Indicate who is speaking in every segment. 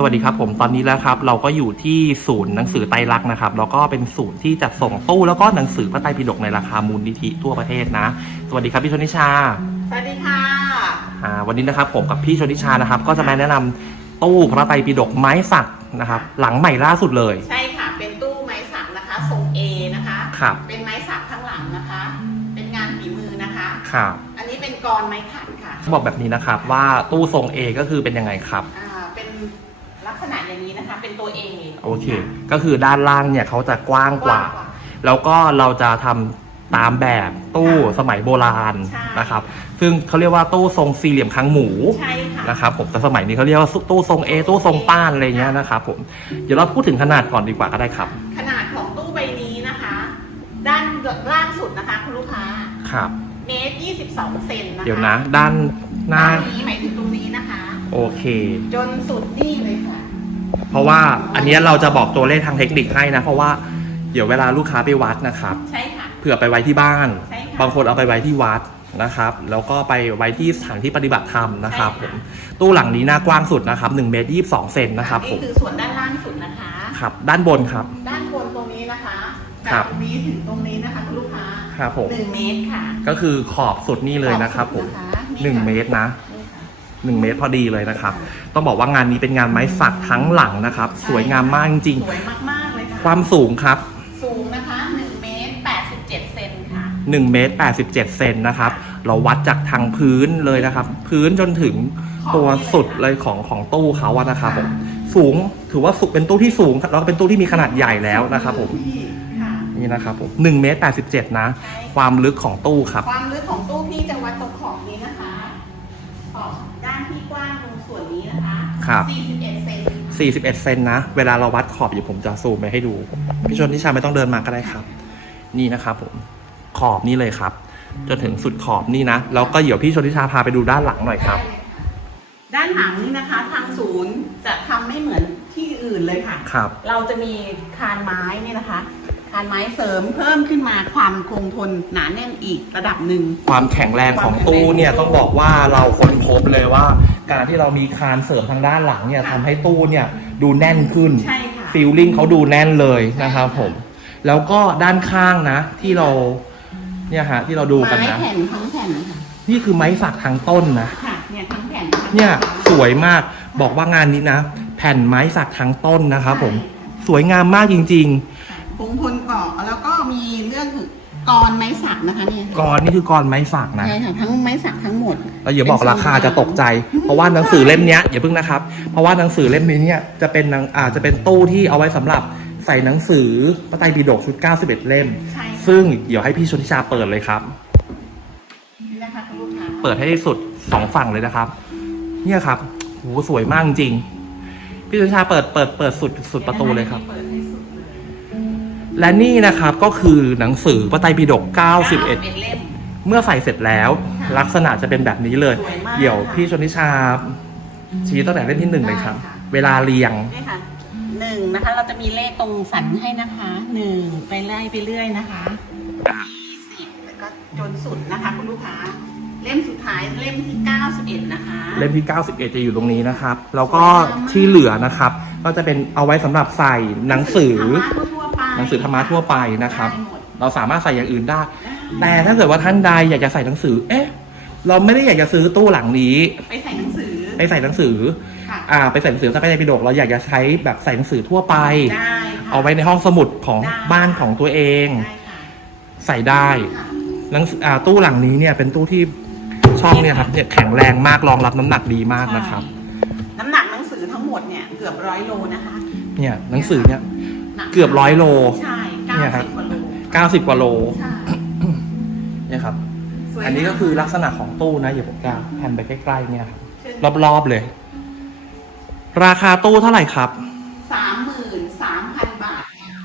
Speaker 1: สวัสดีครับผมตอนนี้แล้วครับเราก็อยู่ที่ศูนย์หนังสือไตรลักษณ์นะครับแล้วก็เป็นศูนย์ที่จัดส่งตู้แล้วก็หนังสือพระไตรปิฎกในราคามูลนิธิทั่วประเทศนะ สวัสดีครับพี่ชนทิชา
Speaker 2: สวัสดีค่ะ
Speaker 1: อ่าวันนี้นะครับผมกับพี่ชนทิชานะครับก็จะมาแนะนำตู้พระไตรปิฎกไม้สักนะครับหลังใหม่ล่าสุดเลย
Speaker 2: ใช่ค่ะ เป็นตู้ไม้สักนะคะทรง A นะคะ
Speaker 1: ครับ
Speaker 2: เป็นไม้สักข้างหลังนะคะ เป็นงานฝีมือนะคะ
Speaker 1: ครับ
Speaker 2: อันนี้เป็นกรไม้ขัดค่ะ
Speaker 1: บอกแบบนี้นะครับว่าตู้ทรง A ก็คือเป็นยังไงครับ
Speaker 2: อ่าเป็น ลักษณะอย่างนี้นะคะ เป็นตัว A
Speaker 1: โอเค ก็คือด้านล่างเนี่ยเขาจะกว้างกว่า แล้วก็เราจะทำตามแบบตู้สมัยโบราณ
Speaker 2: ใช่
Speaker 1: นะครับ ซึ่งเขาเรียกว่าตู้ทรงสี่เหลี่ยมคางหมู
Speaker 2: ใช่ค่ะ
Speaker 1: นะครับผมแต่สมัยนี้เขาเรียกว่าตู้ทรงเอตู้ทรงป้านอะไรเงี้ยนะครับผมเดี๋ยวเราพูดถึงขนาดก่อนดีกว่าก็ได้ครับ
Speaker 2: ขนาดของตู้ใบนี้นะคะ ด้านล่างสุดนะคะ คุณลูกค้า
Speaker 1: ครับ
Speaker 2: เมตร22เซนนะคะ
Speaker 1: เดี๋ยวนะ ด้านหน้า
Speaker 2: ด้านนี้หมายถึงตรงนี้นะคะ
Speaker 1: โอเค
Speaker 2: จนสุดนี่ เลยค่ะ
Speaker 1: เพราะว่าอันเนี้ยเราจะบอกตัวเลขทางเทคนิคให้นะ เพราะว่าเดี๋ยวเวลาลูกค้าไปวัดนะครับ
Speaker 2: ใช่ค่ะ
Speaker 1: เผื่อไปไว้ที่บ้าน
Speaker 2: ใช่ค่ะ
Speaker 1: บางคนเอาไปไว้ที่วัดนะครับ แล้วก็ไปไว้ที่สถานที่ปฏิบัติธรรมนะครับ
Speaker 2: ใช่
Speaker 1: ผ
Speaker 2: ค่ะ
Speaker 1: มตู้หลังนี้หน้ากว้างสุดนะครับ1เมตร22เซนนะครับผ
Speaker 2: นี่
Speaker 1: ม
Speaker 2: คือส่วนด้านล่างสุดนะคะ
Speaker 1: ครับ ด้านบนครับ
Speaker 2: ด้านบนตรงนี้นะคะ
Speaker 1: ครั
Speaker 2: จาก
Speaker 1: บ
Speaker 2: ตรงนี้ถึงตรงนี้นะคะคุณลูกค้า
Speaker 1: ครับผม
Speaker 2: หนึ่งเมตรค่ะ
Speaker 1: ก็คือขอบสุดนี่เลยนะครับผม
Speaker 2: ขอบสุดนะคะ
Speaker 1: หนึ่ง
Speaker 2: ค่ะ
Speaker 1: เมตรนะ
Speaker 2: นี่ค่ะ
Speaker 1: หนึ่งเมตรพอดีเลยนะครับ ต้องบอกว่างานนี้เป็นงานไม้สักทั้งหลังนะครับ สวยงามมากจริง
Speaker 2: สวยมากๆเลยค่ะ
Speaker 1: ๆ ความสูงครับ
Speaker 2: สูงนะคะ 1 เมตร 87 เซนค่ะ
Speaker 1: 1 เมตร 87 เซนนะครับ เราวัดจากทางพื้นเลยนะครับ พื้นจนถึงตัวสุดเลยของของตู้เขาอะนะครับผมสูงถือว่าสุดเป็นตู้ที่สูงแล้วก็เป็นตู้ที่มีขนาดใหญ่แล้วนะครับผม
Speaker 2: ค่ะ
Speaker 1: นี่นะครับผม1เมตร87 นะ ความลึกของตู้ครับ
Speaker 2: ความลึกของตู้พี่จะวัดตรงขอบนี้นะคะขอบด้าน ที่กว้างตรงส่วนนี้นะคะ
Speaker 1: ครับ
Speaker 2: 41เซน
Speaker 1: 41 เซนนะ เวลาเราวัดขอบอยู่ผมจะซูมไปให้ดู พี่ชนทิชาไม่ต้องเดินมาก็ได้ครับ นี่นะครับผม ขอบนี่เลยครับ จนถึงสุดขอบนี่นะ แล้วก็เดี๋ยวพี่ชนทิชาพาไปดูด้านหลังหน่อยครับ
Speaker 2: ด้านหลังนี่นะคะ ทางศูนย์จะทำไม่เหมือนที่อื่นเลยค่ะ
Speaker 1: ครับ
Speaker 2: เราจะมีคานไม้เนี่ยนะคะ คานไม้เสริมเพิ่มขึ้นมาความคงทนหนาแน่นอีกระดับหนึ่ง
Speaker 1: ความแข็งแรงของตู้เนี่ยต้องบอกว่าเราค้นพบเลยว่า การที่เรามีคานเสริมทางด้านหลังเนี่ยทำให้ตู้เนี่ยดูแน่นขึ้น
Speaker 2: ใช่ค่ะ
Speaker 1: ฟิลลิ่งเขาดูแน่นเลยนะครับผม แล้วก็ด้านข้างนะ ที่เราเนี่ยฮะที่เราดูกัน
Speaker 2: ไม้
Speaker 1: นะ
Speaker 2: แผ่นทั้งแผ่นค่ะ
Speaker 1: นี่คือไม้สักทางต้นนะ
Speaker 2: ค่ะเนี่ยทั้งแผ่น
Speaker 1: เนี่ยสวยมากบอกว่างานนี้นะ แผ่นไม้สักทั้งต้นนะครับผม สวยงามมากจริง
Speaker 2: คงทนเกาะแล้วก็มีเรื่องถึงกรไม้สักนะคะเนี่ย
Speaker 1: ๆกรนี่คือกรไม้สักนะ
Speaker 2: ใช่ค่ะทั้งไม้สักทั้งหมด
Speaker 1: เราอย่าบอกราคาจะตกใจ เพราะว่าหนังสือเล่มเนี้ยอย่าเพิ่งนะครับ เพราะว่าหนังสือเล่มนี้เนี่ยจะเป็นหนังอาจจะเป็นตู้ที่เอาไว้สำหรับใส่หนังสือพระไตรปิฎกชุด 91 เล่ม
Speaker 2: ใช่ค่ะ
Speaker 1: ซึ่งเดี๋ยวให้พี่ชนทิชาเปิดเลยครับ
Speaker 2: นี่นะคะคุณลูกค้า
Speaker 1: เปิดให้สุดสองฝั่งเลยนะครับ เนี่ยครับโหสวยมากจริงพี่ชนทิชาเปิดเปิดเปิดสุดสุดประตูเลยครับ
Speaker 2: เปิดให้สุดเลย
Speaker 1: และนี่นะครับก็คือหนังสือพระไตรปิฎก91
Speaker 2: เล่ม
Speaker 1: เมื่อใส่เสร็จแล้ว
Speaker 2: ค่ะ
Speaker 1: ลักษณะจะเป็นแบบนี้เลย
Speaker 2: สวยมาก
Speaker 1: เดี๋ยวพี่ชนทิชาชี้ตั้งแต่เล่มที่หนึ่งเลยครับ
Speaker 2: ได้ค่ะ
Speaker 1: เวลาเรียง
Speaker 2: นี่ค่ะหนึ่งนะคะ เราจะมีเลขตรงสันให้นะคะหนึ่งไปไล่ไปเรื่อยนะคะยี่สิบแล้วก็จนสุดนะคะคุณลูกค้า เล่มสุดท้ายเล่มที่เก้าสิบเอ็ดนะคะ
Speaker 1: เล่มที่ 91 จะอยู่ตรงนี้นะครับ แล้วก็ที่เหลือนะครับ ก็จะเป็นเอาไว้สำหรับใส่หนังสือ หนังสือธรรมะทั่วไปนะครับ
Speaker 2: ได้หมด
Speaker 1: เราสามารถใส่อย่างอื่นได้
Speaker 2: ได้
Speaker 1: แต่ถ้าเกิดว่าท่านใดอยากจะใส่หนังสือ เอ๊ะ เราไม่ได้อยากจะซื้อตู้หลังนี้
Speaker 2: ไปใส่หนังสือ
Speaker 1: ไปใส่หนังสือ
Speaker 2: ค่ะ
Speaker 1: อ่า ไปใส่หนังสือถ้าไปในปิฎกเราอยากจะใช้แบบใส่หนังสือทั่วไป
Speaker 2: ได้ค่ะ
Speaker 1: เอาไว้ในห้องสมุดของ
Speaker 2: ได้
Speaker 1: บ้านของตัวเอง
Speaker 2: ได้ค่ะ
Speaker 1: ใส่ได้
Speaker 2: ค่ะ
Speaker 1: หนังสืออ่าตู้หลังนี้เนี่ยเป็นตู้ที่ช่องเนี่ยครับเนี่ยแข็งแรงมากรองรับน้ำหนักดีมากนะครับ
Speaker 2: น้ำหนักหนังสือทั้งหมดเนี่ยเกือบร้อยโลนะคะ
Speaker 1: เนี่ยหนังสือเนี่ย
Speaker 2: หนั
Speaker 1: เกือบร้อยโล
Speaker 2: ใช่
Speaker 1: เนี่
Speaker 2: เก้าย
Speaker 1: ครั
Speaker 2: สิ
Speaker 1: บ
Speaker 2: บกว่าโล
Speaker 1: 90 กว่าโล
Speaker 2: ใช่
Speaker 1: เนี่ยครับ
Speaker 2: สวย
Speaker 1: อันนี้ก็
Speaker 2: มาก
Speaker 1: คือลักษณะของตู้นะเดี๋ยวผมจะแผ่นไปใกล้ๆเนี่ยครับ
Speaker 2: เชิญ
Speaker 1: รอบๆเลย ราคาตู้เท่าไหร่ครับ
Speaker 2: สามหมื่นสามพันบาท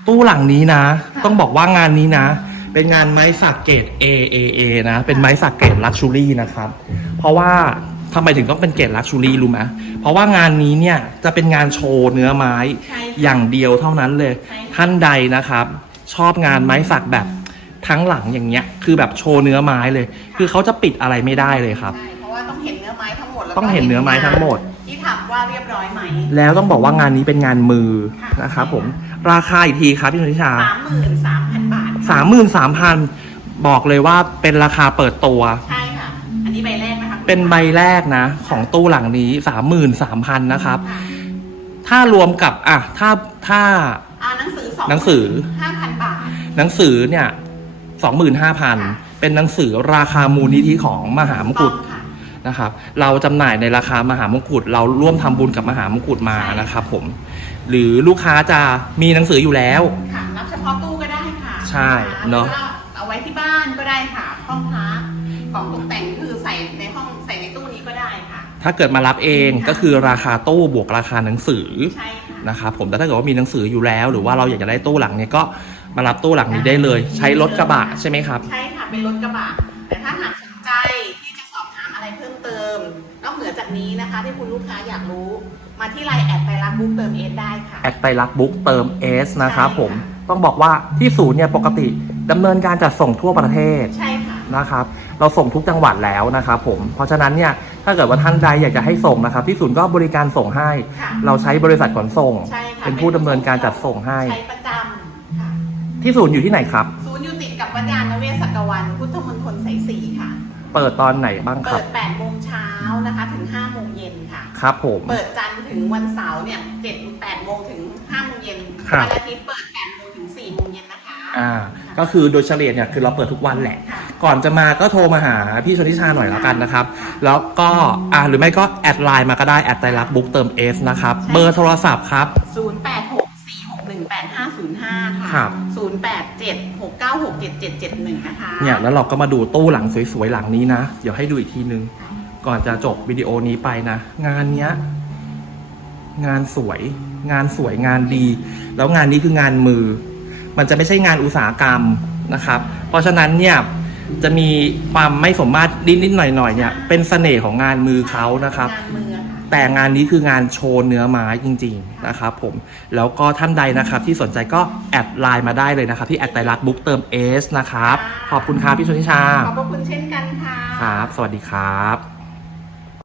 Speaker 1: ตู้หลังนี้นะ
Speaker 2: ค่ะ
Speaker 1: ต้องบอกว่างานนี้นะ เป็นงานไม้สักเกรด A A A นะ เป็นไม้สักเกรดลักชูรี่นะครับ เพราะว่า ทำไมถึงต้องเป็นเกรดลักชูรี่รู้ไหมเพราะว่างานนี้เนี่ยจะเป็นงานโชว์เนื้อไม้
Speaker 2: ใช่ค่ะ
Speaker 1: อย่างเดียวเท่านั้นเลย
Speaker 2: ใช่ค่ะ
Speaker 1: ท่านใดนะครับ ชอบงานไม้สักแบบทั้งหลังอย่างเงี้ย คือแบบโชว์เนื้อไม้เลย คือเขาจะปิดอะไรไม่ได้เลยครับ
Speaker 2: ใช่เพราะว่าต้องเห็นเนื้อไม้ทั้งหมดแล้วก็
Speaker 1: ต้องเห็นเนื้อไม้ทั้งหมด
Speaker 2: ที่ที่ทำว่าเรียบร้อยไหม
Speaker 1: แล้วต้องบอกว่างานนี้เป็นงานมือ
Speaker 2: ค่ะ
Speaker 1: นะครับผมราคาอีกทีครับพี่ชนทิชา
Speaker 2: สามหมื่นสามพันบาท
Speaker 1: สามหมื่นสามพันบอกเลยว่าเป็นราคาเปิดตัว
Speaker 2: ใช่ค่ะ อันนี้ใบแรกนะคะ
Speaker 1: เป็นใบแรกนะ ของตู้หลังนี้สามหมื่นสามพันนะครับ
Speaker 2: ค่ะ
Speaker 1: ถ้ารวมกับอะถ้าถ้า
Speaker 2: อ่าหนังสือสอง
Speaker 1: หนังสือ
Speaker 2: ห้าพันบาท
Speaker 1: หนังสือเนี่ยสองหมื่นห้าพัน
Speaker 2: ค่ะ
Speaker 1: เป็นหนังสือราคามูลนิธิของมหามงกุฎ
Speaker 2: ต้องค่ะ
Speaker 1: นะครับ เราจำหน่ายในราคามหามงกุฎเราร่วมทำบุญกับมหามงกุฎมา
Speaker 2: ใช่
Speaker 1: นะครับผม หรือลูกค้าจะมีหนังสืออยู่แล้ว
Speaker 2: ค่ะรับเฉพาะตู้ก็ได้ค่ะ
Speaker 1: ใช่เนอะ
Speaker 2: หรือ ว่เอาไว้ที่บ้านก็ได้ค่ะ ห้องพักของตกแต่งคือใส่ในห้องใส่ในตู้นี้ก็ได้ค่ะ
Speaker 1: ถ้าเกิดมารับเอง
Speaker 2: ค่ะ
Speaker 1: ก็คือราคาตู้บวกราคาหนังสือ
Speaker 2: ใช่ค่ะ
Speaker 1: นะครับผมแต่ถ้าเกิดว่ามีหนังสืออยู่แล้ว หรือว่าเราอยากจะได้ตู้หลังเนี่ยก็มารับตู้หลังนี้ได้เลย ใช้รถกระบะใช่ไหมครับ
Speaker 2: ใช่ค่ะเป็นรถกระบะแต่ถ้าหากสนใจที่จะสอบถามอะไรเพิ่มเติม นอกเหนือจากนี้นะคะ ที่คุณลูกค้าอยากรู้ มาที่ไลน์แอดไตรลักษณ์บุ๊กเติมเอสได้ค่ะ
Speaker 1: แอดไตรลักษณ์บุ๊กเติม S นะครับ
Speaker 2: ใช่ค่ะ
Speaker 1: ผมต้องบอกว่าที่ศูนย์เนี่ยปกติ ดำเนินการจัดส่งทั่วประเทศ
Speaker 2: ใช่ค่ะ
Speaker 1: นะครับเราส่งทุกจังหวัดแล้วนะครับผมเพราะฉะนั้นเนี่ยถ้าเกิดว่าท่านใดอยากจะให้ส่งนะครับ ที่ศูนย์ก็บริการส่งให้
Speaker 2: ค่ะ
Speaker 1: เราใช้บริษัทขนส่ง
Speaker 2: ใช่ค่ะ
Speaker 1: เป็นผู้ดำเนินการจัดส่งให้
Speaker 2: ใช้ประจำค่ะ
Speaker 1: ที่ศูนย์อยู่ที่ไหนครับ
Speaker 2: ศูนย์อยู่ติดกับวัดยานนเวศสักวัน พุทธมณฑลสายสี่ค่ะ
Speaker 1: เปิดตอนไหนบ้างค
Speaker 2: เปิ
Speaker 1: รับ
Speaker 2: ด8โมงเช้านะคะ ถึง5โมงเย็นค่ะ
Speaker 1: ครับผม
Speaker 2: เปิดจันทร์ถึงวันเสาร์เนี่ย7 8โมงถึง5โมงเย็น
Speaker 1: ครับ
Speaker 2: วัอาทิตย์เปิด8โมงถึง4โมงเย็นนะคะ
Speaker 1: อ่า ก็คือโดยเฉลี่ยเนี่ยคือเราเปิดทุกวันแหละ
Speaker 2: ค่ะ
Speaker 1: ก่อนจะมาก็โทรมาหาพี่ชนทิชาหน่อยแล้วกันนะครับ แล้วก็อ่าหรือไม่ก็แอดไลน์มาก็ได้แอดไตรลักษณ์บุ๊กเติม S นะครับ
Speaker 2: ใช่
Speaker 1: เบอร์โทรศัพท์ครับ
Speaker 2: 0864618505ค่ะ
Speaker 1: ครับ
Speaker 2: 0876967771 นะคะ
Speaker 1: เนี่ยแล้วเราก็มาดูตู้หลังสวยๆหลังนี้นะ เดี๋ยวให้ดูอีกทีนึง ก่อนจะจบวิดีโอนี้ไปนะ งานเนี้ย งานสวย งานสวยงานดี แล้วงานนี้คืองานมือ มันจะไม่ใช่งานอุตสาหกรรมนะครับ เพราะฉะนั้นเนี่ยจะมีความไม่สมมาตรนิดๆหน่อยๆเนี่ยเป็นเสน่ห์ของงานมือเขานะครับ
Speaker 2: งานมือค่ะ
Speaker 1: แต่งานนี้คืองานโชว์เนื้อไม้จริงๆนะครับผมแล้วก็ท่านใดนะครับที่สนใจก็แอดไลน์มาได้เลยนะครับ ที่แอดไตรลักษณ์บุ๊กเติม S นะครับ ขอบคุณครับพี่ชนทิชา
Speaker 2: ขอบพระคุณเช่นกันค่ะ
Speaker 1: ครับ สวัสดีครับ